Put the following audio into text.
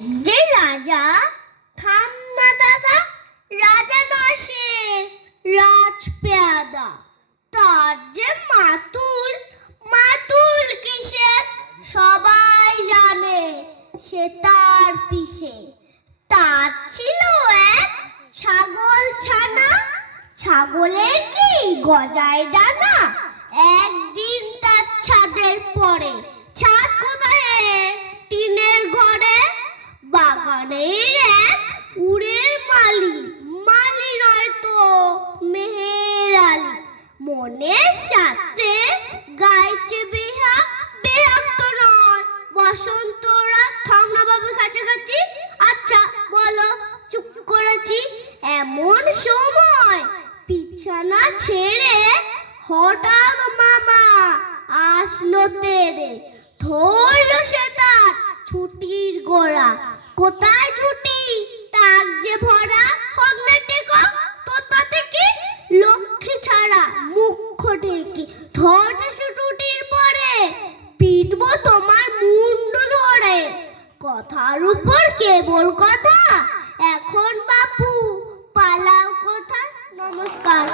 যে রাজা থাম না দাদা, রাজা নয় সে রাজপেয়াদা। তার যে মাতুল, মাতুল কিসের সবাই জানে, সে তার পিসে। তার ছিল এক ছাগল ছানা, ছাগলের কি গজায় ডানা। একদিন তার ছাদের পরে, ছাদ কোথায় টিনের ঘরে, বাগানের এক উড়ের মালি, মালি নয় তো মেহের আলী। মনের সাথে গাইছে বেহা, বেহা তো নয় বসন্তরা। থাম না বাবু কাছাকাছি, আচ্ছা বলো চুপ করেছি। এমন সময় বিছানা ছেড়ে হঠাৎ মামা আসলো তেরে। ধরল সে তার ছুটির গোড়া, কোথায় ছুটি টাক যে ভরা। হোক না টেকো তোর তাতে কি, লক্ষ্মী ছাড়া মুখ ঢেকে। ধরছে সে ছুটির পরে, পিটবো তোমার মুন্ডু ধরে। কথার উপর কেবল কথা, এখন বাপু পালাও কোথায়। নমস্কার।